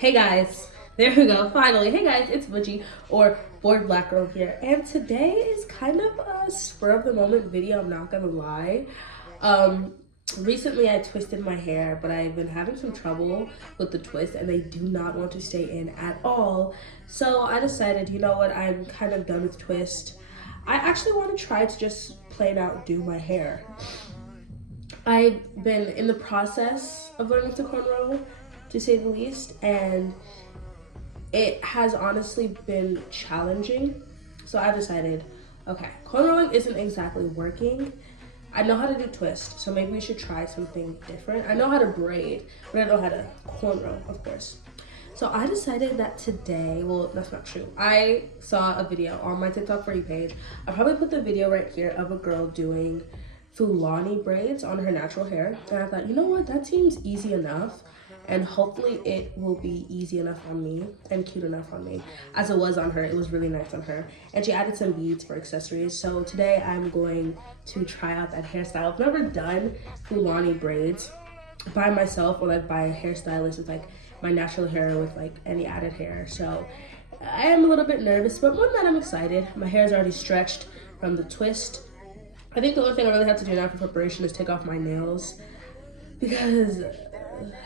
Hey guys, there we go, finally. Hey guys, it's Butchie, or Bored Black Girl here, and today is kind of a spur of the moment video, I'm not gonna lie. Um, Recently I twisted my hair, but I've been having some trouble with the twist and they do not want to stay in at all. So I decided, you know what, I'm kind of done with twist. I actually want to try to just plain out do my hair. I've been in the process of learning to cornrow, to say the least, and it has honestly been challenging. So I decided, okay, cornrowing isn't exactly working. I know how to do twist, so maybe we should try something different. I know how to braid, but I don't know how to cornrow, of course. So I decided that today, well, that's not true. I saw a video on my TikTok For You page. I'll probably put the video right here of a girl doing Fulani braids on her natural hair. And I thought, you know what, that seems easy enough. And hopefully it will be easy enough on me and cute enough on me. As it was on her, it was really nice on her. And she added some beads for accessories. So today I'm going to try out that hairstyle. I've never done Fulani braids by myself or like by a hairstylist with like my natural hair with like any added hair. So I am a little bit nervous, but more than that, I'm excited. My hair is already stretched from the twist. I think the only thing I really have to do now for preparation is take off my nails, because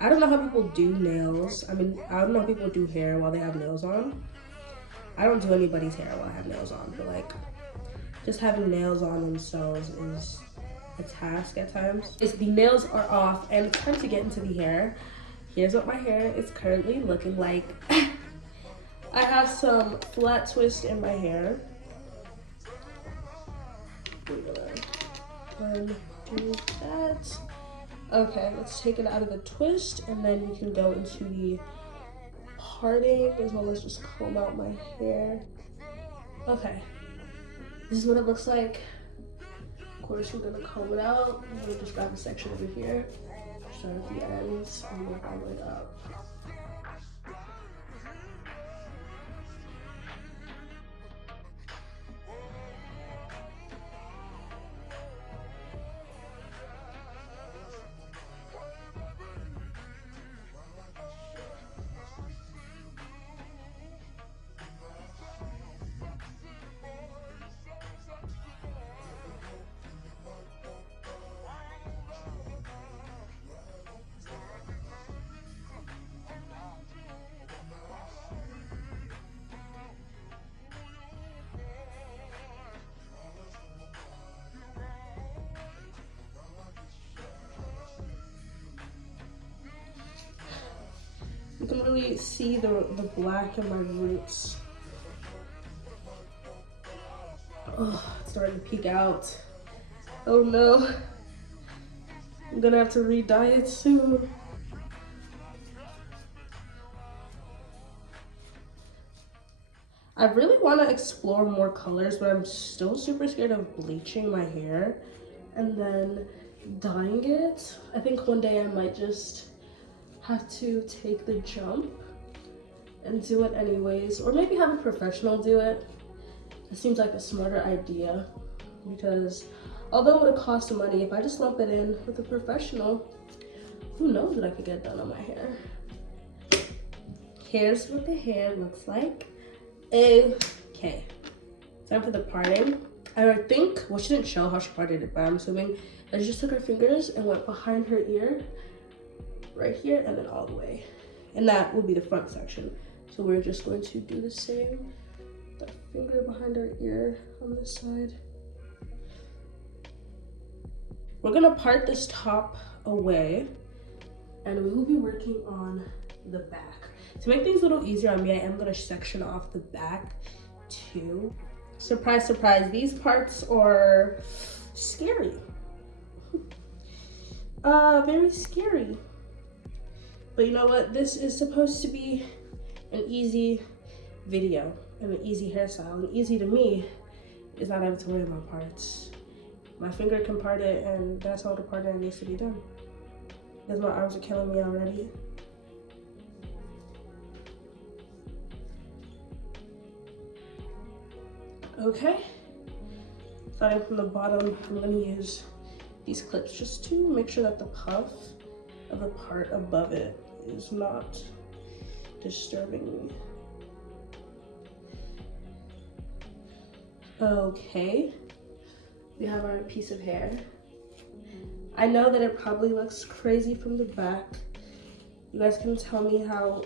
I don't know how people do nails. I mean, I don't know how people do hair while they have nails on. I don't do anybody's hair while I have nails on, but like just having nails on themselves is a task at times. The nails are off and it's time to get into the hair. Here's what my hair is currently looking like. I have some flat twist in my hair. We're gonna undo that. Okay, let's take it out of the twist and then we can go into the parting as well as just comb out my hair. Okay, this is what it looks like. Of course, we're gonna comb it out. We'll just grab a section over here, start at the ends, and work all the way up. You can really see the black in my roots. Oh, it's starting to peek out. Oh no. I'm gonna have to re-dye it soon. I really want to explore more colors, but I'm still super scared of bleaching my hair and then dyeing it. I think one day I might just have to take the jump and do it anyways, or maybe have a professional do it. It seems like a smarter idea, because although it would cost money, if I just lump it in with a professional, who knows what I could get done on my hair. Here's what the hair looks like. Okay, time for the parting. I think, well, she didn't show how she parted it, but I'm assuming that she just took her fingers and went behind her ear right here and then all the way, and that will be the front section. So we're just going to do the same, the finger behind our ear on this side. We're gonna part this top away and we will be working on the back. To make things a little easier on me, I am gonna section off the back too. Surprise, surprise, these parts are scary. Very scary. But you know what? This is supposed to be an easy video and an easy hairstyle. And easy to me is not having to worry about parts. My finger can part it, and that's all the parting that needs to be done. Because my arms are killing me already. Okay. Starting from the bottom, I'm gonna use these clips just to make sure that the puff of the part above it is not disturbing me. Okay, we have our piece of hair. I know that it probably looks crazy from the back. You guys can tell me how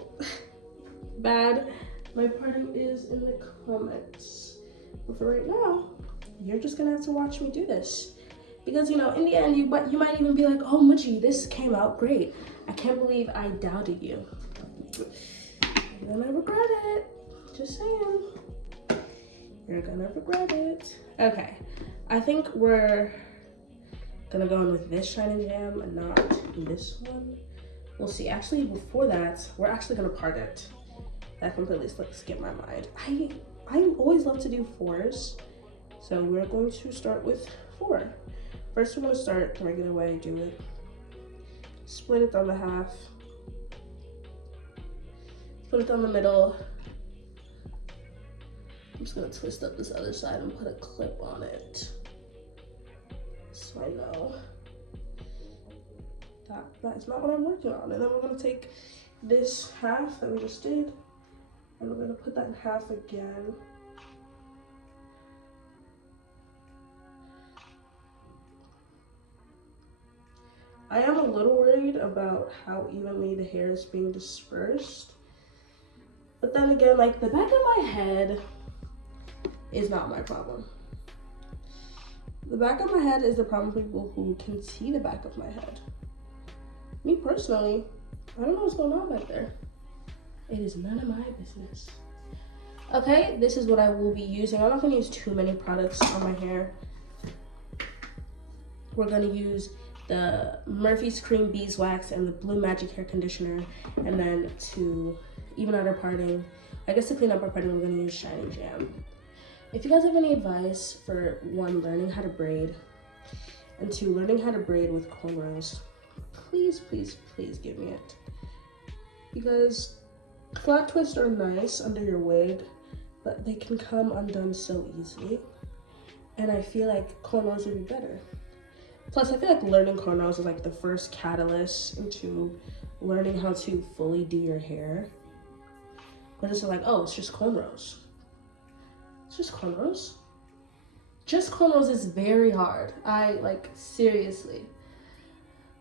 bad my parting is in the comments. But for right now, you're just gonna have to watch me do this. Because, you know, in the end, you might even be like, oh, Muji, this came out great. I can't believe I doubted you. You're gonna regret it. Just saying. You're gonna regret it. Okay, I think we're gonna go in with this shiny jam and not this one. We'll see. Actually, before that, we're actually gonna part it. That completely skipped my mind. I always love to do fours. So we're going to start with 4. First, we're gonna start the regular way, do it. Split it down the half. Put it down the middle. I'm just gonna twist up this other side and put a clip on it. So I know that is not what I'm working on. And then we're gonna take this half that we just did, and we're gonna put that in half again. I am a little worried about how evenly the hair is being dispersed. But then again, like, the back of my head is not my problem. The back of my head is the problem for people who can see the back of my head. Me personally, I don't know what's going on back there. It is none of my business. Okay, this is what I will be using. I'm not gonna use too many products on my hair. We're gonna use the Murphy's Cream Beeswax and the Blue Magic Hair Conditioner. And then to even out our parting, I guess to clean up our parting, we're gonna use Shiny Jam. If you guys have any advice for 1, learning how to braid, and 2, learning how to braid with cornrows, please, please, please give me it. Because flat twists are nice under your wig, but they can come undone so easily. And I feel like cornrows would be better. Plus, I feel like learning cornrows is like the first catalyst into learning how to fully do your hair. But it's like, oh, it's just cornrows. It's just cornrows. Just cornrows is very hard. Seriously.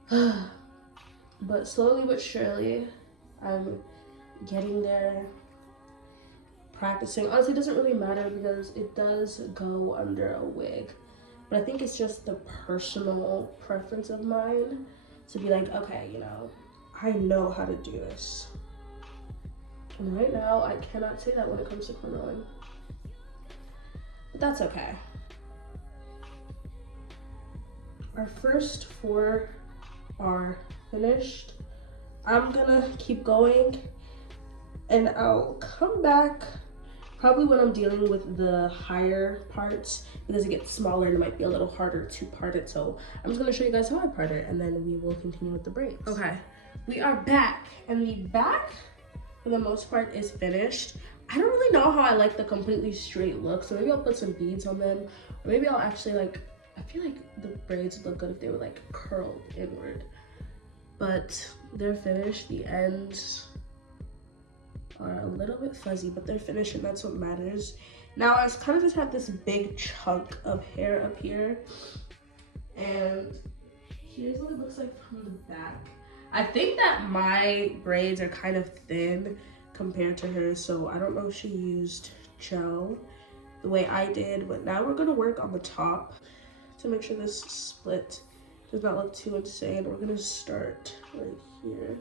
But slowly but surely, I'm getting there. Practicing. Honestly, it doesn't really matter because it does go under a wig. But I think it's just the personal preference of mine to be like, okay, you know, I know how to do this. And right now, I cannot say that when it comes to cornrowing. But that's okay. Our first 4 are finished. I'm gonna keep going and I'll come back probably when I'm dealing with the higher parts because it gets smaller and it might be a little harder to part it. So I'm just gonna show you guys how I part it and then we will continue with the braids. Okay, we are back and the back for the most part is finished. I don't really know how I like the completely straight look, so maybe I'll put some beads on them, or maybe I'll actually I feel like the braids would look good if they were like curled inward. But they're finished. The ends are a little bit fuzzy, but they're finished and that's what matters. Now I kind of just have this big chunk of hair up here, and here's what it looks like from the back. I think that my braids are kind of thin compared to hers, so I don't know if she used gel the way I did, but now we're gonna work on the top to make sure this split does not look too insane. We're gonna start right here.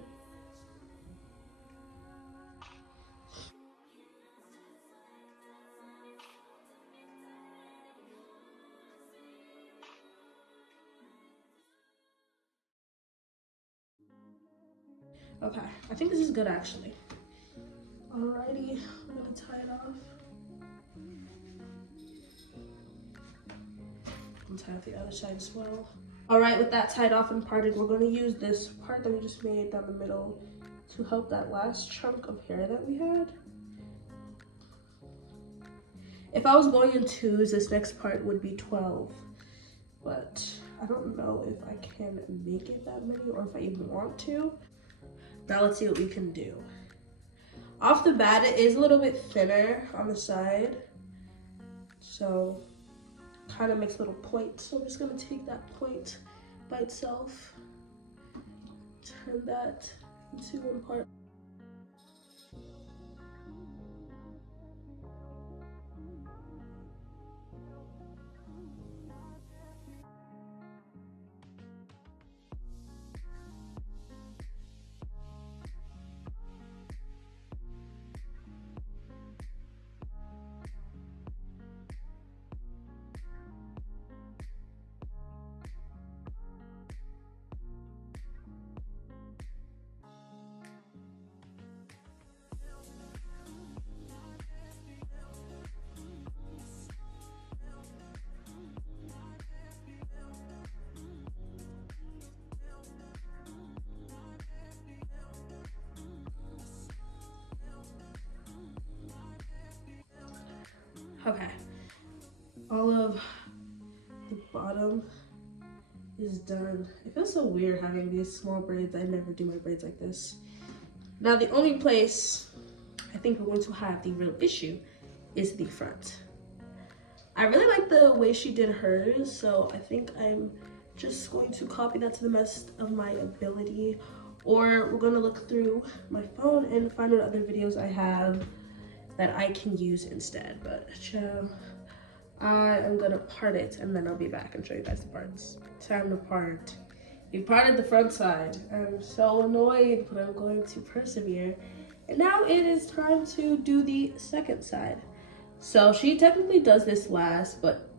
Okay, I think this is good actually. Alrighty, I'm gonna tie it off. And tie off the other side as well. Alright, with that tied off and parted, we're gonna use this part that we just made down the middle to help that last chunk of hair that we had. If I was going in 2s, this next part would be 12, but I don't know if I can make it that many or if I even want to. Now let's see what we can do. Off the bat, it is a little bit thinner on the side, so kind of makes little points. So I'm just gonna take that point by itself, turn that into one part. Okay, all of the bottom is done. It feels so weird having these small braids. I never do my braids like this. Now the only place I think we're going to have the real issue is the front. I really like the way she did hers, so I think I'm just going to copy that to the best of my ability, or we're gonna look through my phone and find what other videos I have that I can use instead. But I am gonna part it and then I'll be back and show you guys the parts. Time to part. We parted the front side. I'm so annoyed, but I'm going to persevere. And now it is time to do the second side. So she technically does this last, but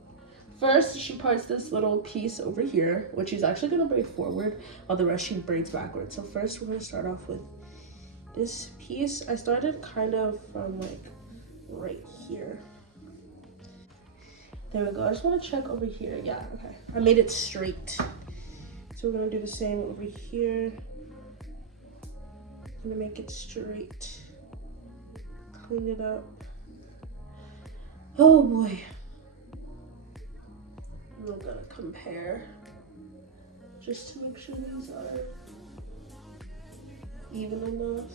first she parts this little piece over here, which she's actually gonna braid forward, while the rest she braids backwards. So first we're gonna start off with this piece. I started kind of from like right here. There we go. I just want to check over here. Yeah, okay. I made it straight. So we're gonna do the same over here. I'm gonna make it straight. Clean it up. Oh boy. We're gonna compare just to make sure these are even enough.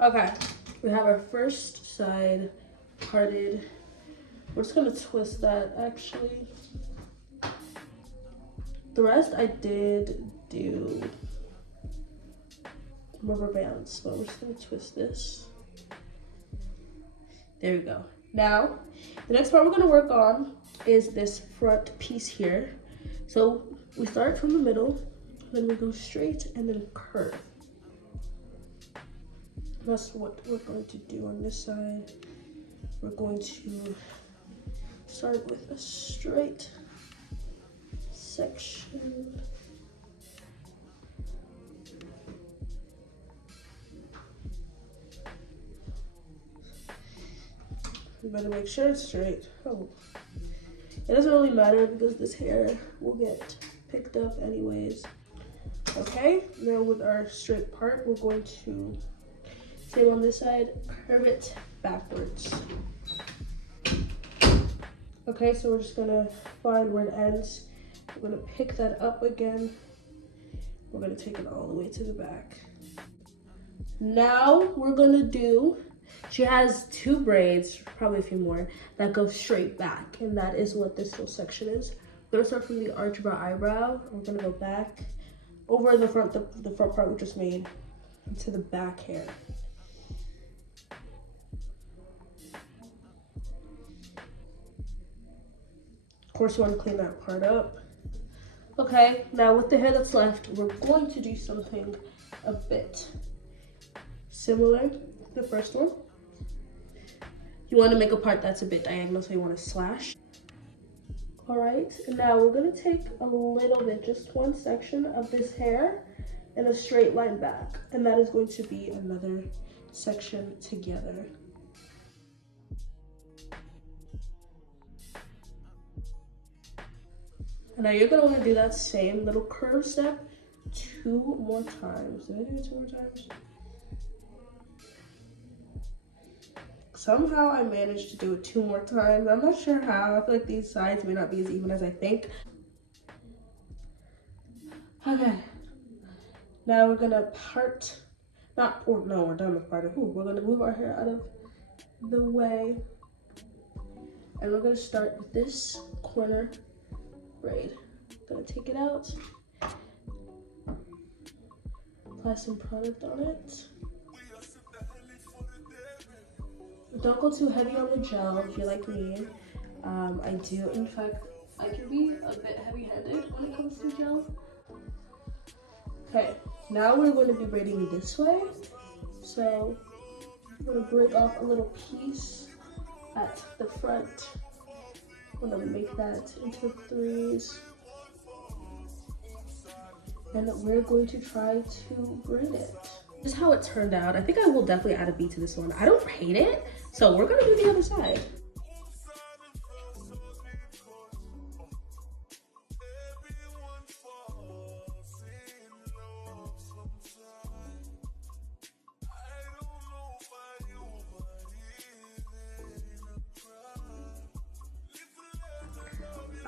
Okay, we have our first side parted. We're just gonna twist that actually. The rest I did do rubber bands, but we're just gonna twist this. There we go. Now, the next part we're gonna work on is this front piece here. So we start from the middle, then we go straight and then curve. That's what we're going to do on this side. We're going to start with a straight section. You better make sure it's straight. Oh, it doesn't really matter because this hair will get picked up anyways. Okay, now with our straight part, we're going to, same on this side, curve it backwards. Okay, so we're just gonna find where it ends. We're gonna pick that up again. We're gonna take it all the way to the back. Now we're gonna do, she has two braids, probably a few more, that go straight back, and that is what this little section is. We're gonna start from the arch of our eyebrow. We're gonna go back over the front part we just made to the back hair. Of course, you want to clean that part up. Okay, now with the hair that's left, we're going to do something a bit similar to the first one. You want to make a part that's a bit diagonal, so you want to slash. All right, and now we're going to take a little bit, just one section of this hair and a straight line back, and that is going to be another section together. And now you're going to want to do that same little curve step 2 more times. Did I do it 2 more times? Somehow I managed to do it 2 more times. I'm not sure how. I feel like these sides may not be as even as I think. Okay. Now we're gonna part, not, or no, we're done with parting. Ooh, we're gonna move our hair out of the way. And we're gonna start with this corner braid. Gonna take it out. Apply some product on it. Don't go too heavy on the gel if you're like me. I do, in fact, I can be a bit heavy-handed when it comes to gel. Okay, now we're going to be braiding this way. So I'm going to break off a little piece at the front. I'm going to make that into 3s. And we're going to try to braid it. This is how it turned out. I think I will definitely add a bead to this one. I don't hate it, so we're gonna do the other side.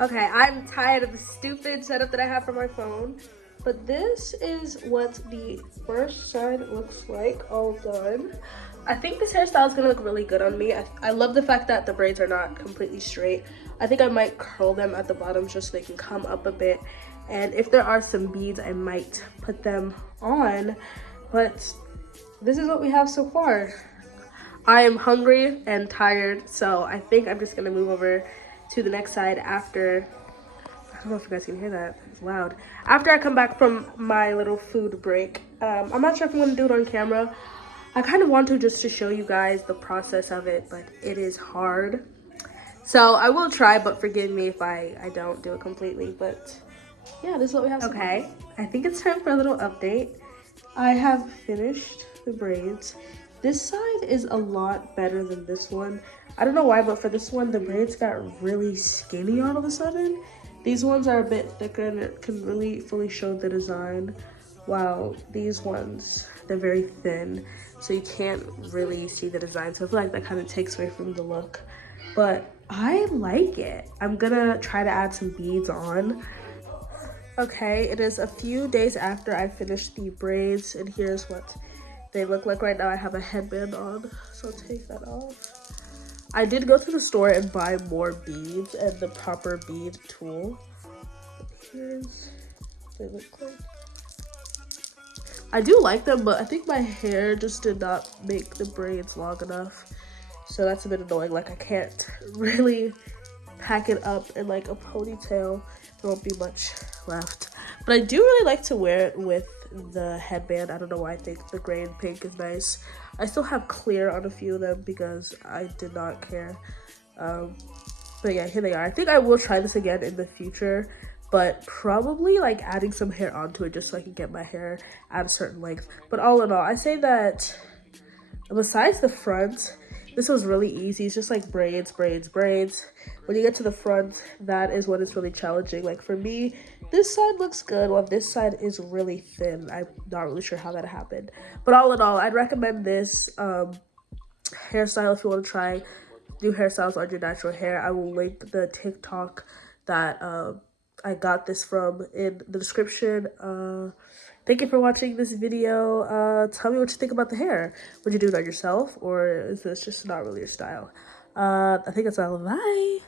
Okay, I'm tired of the stupid setup that I have for my phone, but this is what the first side looks like all done. I think this hairstyle is gonna look really good on me. I love the fact that the braids are not completely straight. I think I might curl them at the bottom just so they can come up a bit. And if there are some beads, I might put them on, but this is what we have so far. I am hungry and tired, so I think I'm just gonna move over to the next side after, I don't know if you guys can hear that, it's loud. After I come back from my little food break. I'm not sure if I'm gonna do it on camera. I kind of want to just to show you guys the process of it, but it is hard. So I will try, but forgive me if I don't do it completely, but yeah, this is what we have. Okay, I think it's time for a little update. I have finished the braids. This side is a lot better than this one. I don't know why, but for this one, the braids got really skinny all of a sudden. These ones are a bit thicker and it can really fully show the design. While these ones, they're very thin, so you can't really see the design. So I feel like that kind of takes away from the look. But I like it. I'm gonna try to add some beads on. Okay, it is a few days after I finished the braids, and here's what they look like right now. I have a headband on, so I'll take that off. I did go to the store and buy more beads and the proper bead tool. Here's what they look like. I do like them, but I think my hair just did not make the braids long enough. So that's a bit annoying. Like, I can't really pack it up in like a ponytail. There won't be much left. But I do really like to wear it with the headband. I don't know why. I think the gray and pink is nice. I still have clear on a few of them because I did not care. But yeah, here they are. I think I will try this again in the future, but probably like adding some hair onto it just so I can get my hair at a certain length. But all in all, I say that besides the front, this was really easy. It's just like braids, braids, braids. When you get to the front, that is when it's really challenging. Like for me, this side looks good while this side is really thin. I'm not really sure how that happened. But all in all, I'd recommend this hairstyle if you want to try new hairstyles on your natural hair. I will link the TikTok that I got this from in the description. Thank you for watching this video. Tell me what you think about the hair. Would you do it on yourself, or is this just not really your style? I think that's all. Bye.